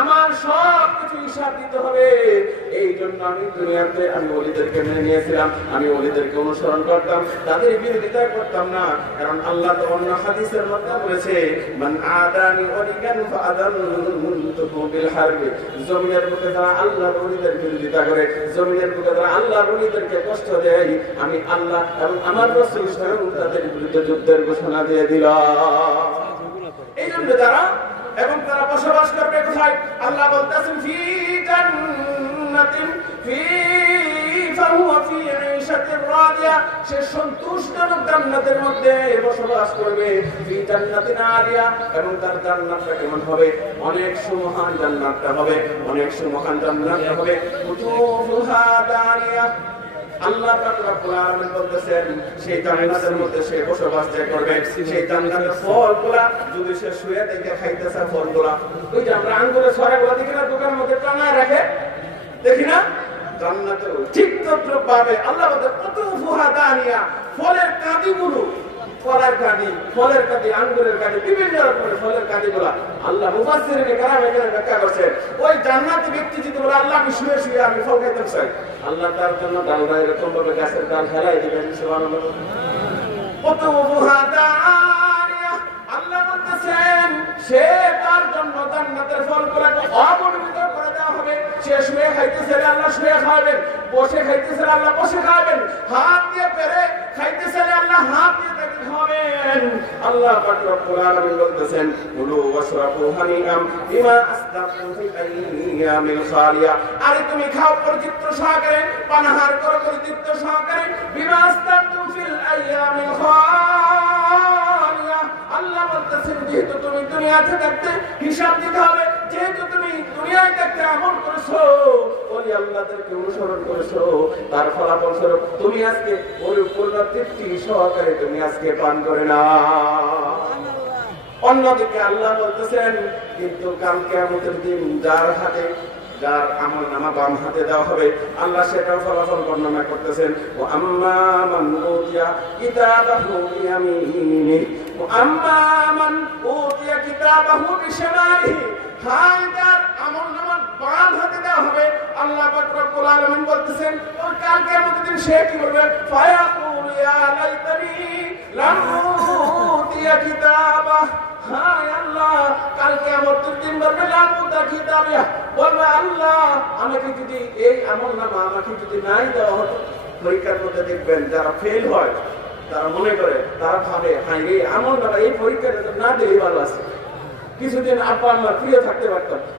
আমার সব কিছু হিসাব দিতে হবে। এই জন্য আমি দুনিয়াতে আমি ওলিদেরকে মেনে নিয়েছিলাম, আমি ওলিদেরকে অনুসরণ করতাম, তাদের বিরোধিতা করতাম না। কারণ আল্লাহ তো অন্য হাদিসের মধ্যে বলেছে, মান আদানি ওলিয়ান ফাআদানতুহু বিল হারবি। জমিনের বুকে যারা আল্লাহর ওলিদের বিরোধিতা করে, জমিনের বুকে যারা আল্লাহর ওলিদেরকে কষ্ট দেয়, আমি আল্লাহ এবং আমার রাসূল স্বয়ং তাদের বিরুদ্ধে যুদ্ধের ঘোষণা দিয়ে দিলাম। এই জন্য যারা এবং তারা বসবাস করবে কোথায়? আল্লাহ বলতেছেন ফি জান্নাতিন ফি ফাহুয়া ফি ঈশাতির রাদিয়া, সে সন্তুষ্টজনক জান্নাতের মধ্যে বসবাস করবে। ফি জান্নাতিন আলিয়া, এবং তার জান্নাতটা কেমন হবে? অনেক সুমহান জান্নাতটা হবে, অনেক সুমহান জান্নাতটা হবে। কুতুফুহা দানিয়া, আল্লাহ পাক রব্বুল আলামিন বলতেছেন সেই জান্নাতের মধ্যে সে বসবাস যে করবে, সেই জান্নাতের ফলগুলা যদি সে শুয়ে থেকে খাইতেছে, ফলগুলা ওই যে আমরা আঙ্গুরের ছড়াগুলা দেখি না দোকানের মধ্যে টানায় রাখে, দেখি না? জান্নাতেও ঠিক তদ্রুপ ভাবে আল্লাহ বলতে কুতুফুহা দানিয়া, ফলের কাঁদিগুলো, ফলের কাঁদি, আঙ্গুরের কাঁদি, বিভিন্ন রকমের ফলের কাঁদিগুলা আল্লাহ মুফাসসিরিনে কেরাম এখানে ব্যাখ্যা করেছেন। ওই জান্নাতি ব্যক্তি যদি বলে আল্লাহ আমি শুয়ে শুয়ে আমি ফল খাইতে চাই, আল্লাহ তার জন্য ডালটা এরকম ভাবে গাছের ডাল হেলাই দিবেন। সুবহানাল্লাহ। কুতুফুহা দানিয়া, আল্লাহ বলতেছেন সে তার জন্য জান্নাতের ফলগুলোকে অবর্ণিত করে দেওয়া হবে। সে শুয়ে খাইতেছে, আল্লাহ শুয়ে খাওয়াবেন, বসে খাইতেছে, আল্লাহ বসে খাওয়াবেন, হাত দিয়ে পেরে খাইতেছে, আল্লাহ হাত দিয়ে তাকে খাওয়াবেন। আল্লাহ পাক রব্বুল আলামিন বলতেছেন কুলু ওয়াশরাবু হানিআম বিমা আসলাফতুম ফিল আইয়ামিল খালিয়া, আরে তুমি খাও পরিতৃপ্ত সহকারে, পানাহার করো পরিতৃপ্ত সহকারে, বিমা আসলাফতুম ফিল আইয়ামিল খালিয়া। আল্লাহ বলতেছেন যেহেতু তুমি দুনিয়াতে থাকতে হিসাব দিতে হবে, যেহেতু তুমি দুনিয়ায় থাকতে আমল করেছো, ওই আল্লাহদেরকে অনুসরণ করেছো, তার ফলাফল স্বরূপ তুমি আজকে পরিপূর্ণ তৃপ্তি সহকারে তুমি আজকে পান করে না। অন্যদিকে আল্লাহ বলতেছেন কিন্তু কাল কিয়ামতের দিন যার আমল নামা বাম হাতে দেওয়া হবে, আল্লাহ সেটাও ফলাফল বর্ণনা করতেছেন। ও আম্মা মান উতিয়া কিতাবাহু বিয়ামিনিহি ও আম্মা মান উতিয়া কিতাবাহু বিশিমালিহি, হায় যার আমল নামা বাম হাতে দেওয়া হবে, আল্লাহ পাক রব্বুল আলামিন বলতেছেন ওই কাল কিয়ামতের দিন সে কি বলবে? ফায়াকুলু ইয়া লাইতানি লাম উতিয়া কিতাবাহ, হায় আল্লাহ কাল কিয়ামতের দিন বলবে লাম উতিয়া কিতাবিয়া, বলবে আল্লাহ আমাকে যদি এই আমল নামা আমাকে যদি নাই দেওয়া হতো। পরীক্ষার মধ্যে দেখবেন যারা ফেল হয় তারা মনে করে, তারা ভাবে হায় এই আমল নামা এই পরীক্ষাটা না দিলেই ভালো আছে, কিছুদিন আব্বা আমার প্রিয় থাকতে পারতাম।